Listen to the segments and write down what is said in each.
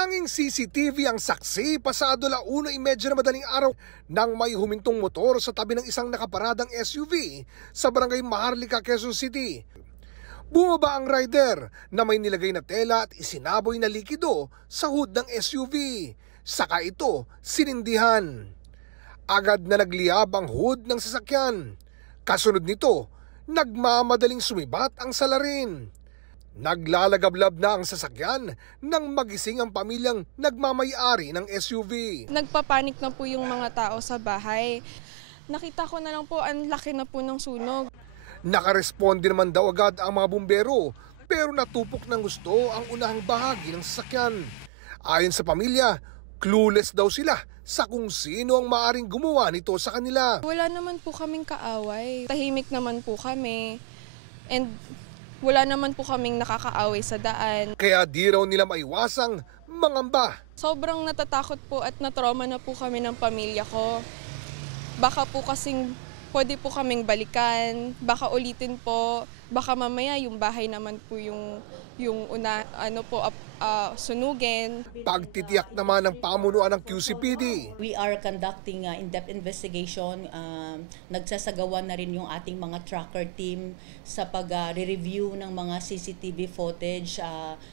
Tanging CCTV ang saksi pasado 1:30 na madaling araw nang may humintong motor sa tabi ng isang nakaparadang SUV sa barangay Maharlika, Quezon City. Bumaba ang rider na may nilagay na tela at isinaboy na likido sa hood ng SUV. Saka ito sinindihan. Agad na nagliyab ang hood ng sasakyan. Kasunod nito, nagmamadaling sumibat ang salarin. Naglalagablab na ang sasakyan nang magising ang pamilyang nagmamay-ari ng SUV. Nagpapanik na po yung mga tao sa bahay. Nakita ko na lang po, ang laki na po ng sunog. Nakaresponde naman daw agad ang mga bumbero pero natupok ng gusto ang unahang bahagi ng sasakyan. Ayon sa pamilya, clueless daw sila sa kung sino ang maaring gumawa nito sa kanila. Wala naman po kaming kaaway. Tahimik naman po kami. And wala naman po kaming nakakaaway sa daan. Kaya di raw nila maiwasang mangamba. Sobrang natatakot po at natrauma na po kami ng pamilya ko. Baka po kasing pwede po kaming balikan, baka ulitin po, baka mamaya yung bahay naman po yung sunugin. Pagtitiyak naman ng pamunuan ng QCPD. We are conducting in-depth investigation. Nagsasagawa na rin yung ating mga tracker team sa pag-review ng mga CCTV footage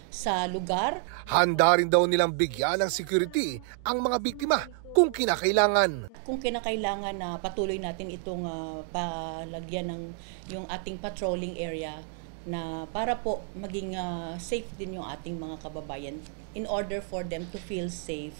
sa lugar. Handa rin daw nilang bigyan ng security ang mga biktima kung kinakailangan. Kung kinakailangan na patuloy natin itong palagyan ng yung ating patrolling area na para po maging safe din yung ating mga kababayan in order for them to feel safe.